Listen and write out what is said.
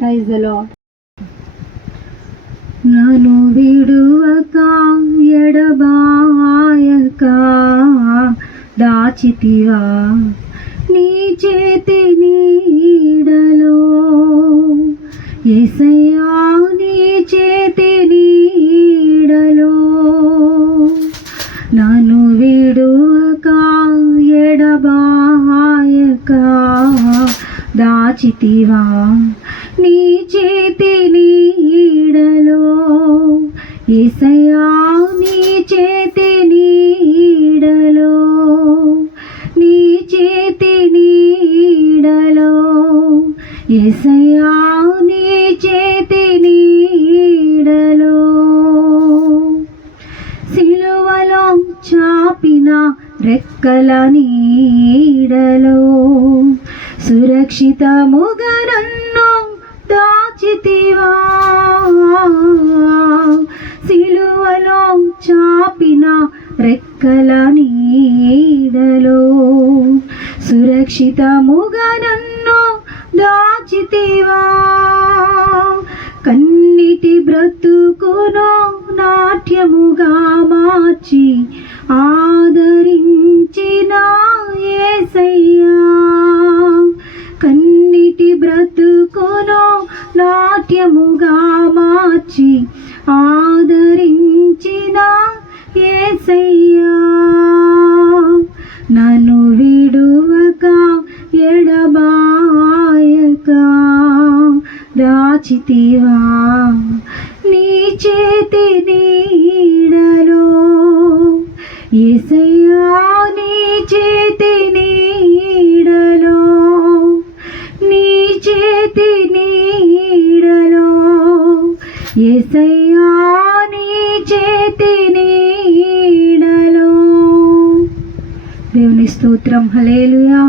Praise the lord. నన్ను విడువక ఎడబాయక దాచితివా నీ చేతి నీడలో, యేసయ్యా నీ చేతి నీడలో. నన్ను విడువక ఎడబాయక దాచితివా నీ చేతి నీడలో, యేసయ్యా నీ చేతి నీడలో, నీ చేతి నీడలో, యేసయ్యా నీ చేతి నీడలో. సిలువలో చాపిన రెక్కల నీడలో సురక్షితముగా నన్ను దాచితివా, సిలువలో చాపిన రెక్కల నీడలో సురక్షితముగా నన్ను దాచితివా. కన్నిటి బ్రతుకును నాట్యముగా మార్చి ఆదరించిన యేసయ్యా, కన్నిటి బ్రతుకును నాట్యముగా మార్చి ఆదరించిన యేసయ్యా. నన్ను విడువక ఎడబాయక దాచితివా నీ చేతి నీడలో, యేసయ్యా నీ చేతి నీడలో, నీ చేతి నీడలో, యేసయ్యా నీ చేతి నీడలో. దేవుని స్తోత్రం. హల్లెలూయా.